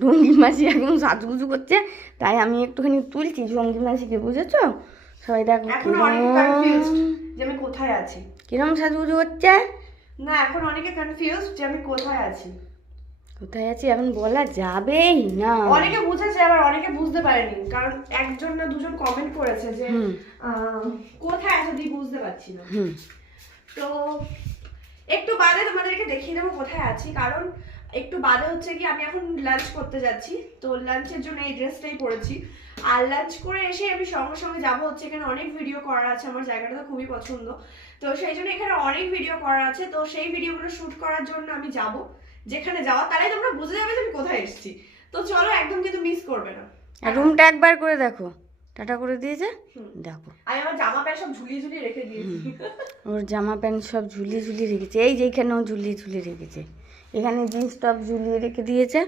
রঙ্গিন মাসি একদম সাজুগুজু করছে, তাই আমি একটুখানি তুলছি রঙ্গিন মাসিকে, বুঝেছো? সবাই দেখো এখন অনেকে কনফিউজড যে আমি কোথায় আছি। কিরম সাজুগুজু হচ্ছে না, এখন অনেকে কনফিউজড যে আমি কোথায় আছি। কোথায় আছি এখন বলা যাবেই না। অনেকে বুঝেছে, আবার অনেকে বুঝতে পারেনি, কারণ একজন না দুজন কমেন্ট করেছে যে কোথায় আছো দি বুঝতে পারছি না। তো একটু বাদে তোমাদেরকে দেখিয়ে দেবো কোথায় আছি, কারণ একটু বাদে হচ্ছে কি আমি এখন লাঞ্চ করতে যাচ্ছি, তো লাঞ্চের জন্য এই ড্রেসটাই পরেছি। আর লাঞ্চ করে এসে আমি সঙ্গে সঙ্গে যাবো হচ্ছে, এখানে অনেক ভিডিও করার আছে, আমার জায়গাটা তো খুবই পছন্দ, তো সেই জন্য এখানে অনেক ভিডিও করার আছে, তো সেই ভিডিওগুলো শুট করার জন্য আমি যাব। যেখানে যাওয়া তারাই তোমরা বুঝে যাবে যে আমি কোথায় এসেছি। তো চলো, একদম কিন্তু মিস করবে না। রুমটা একবার করে দেখো, টাটা করে দিয়েছে, দেখো। আমি আমার জামা প্যান্ট সব ঝুলিয়ে ঝুলিয়ে রেখে দিয়েছি। ওর জামা প্যান্ট সব ঝুলিয়ে ঝুলিয়ে রেখেছে, এই যে এইখানেও ঝুলিয়ে ঝুলিয়ে রেখেছে, এখানে জিন্স টপ ঝুলিয়ে রেখে দিয়েছে।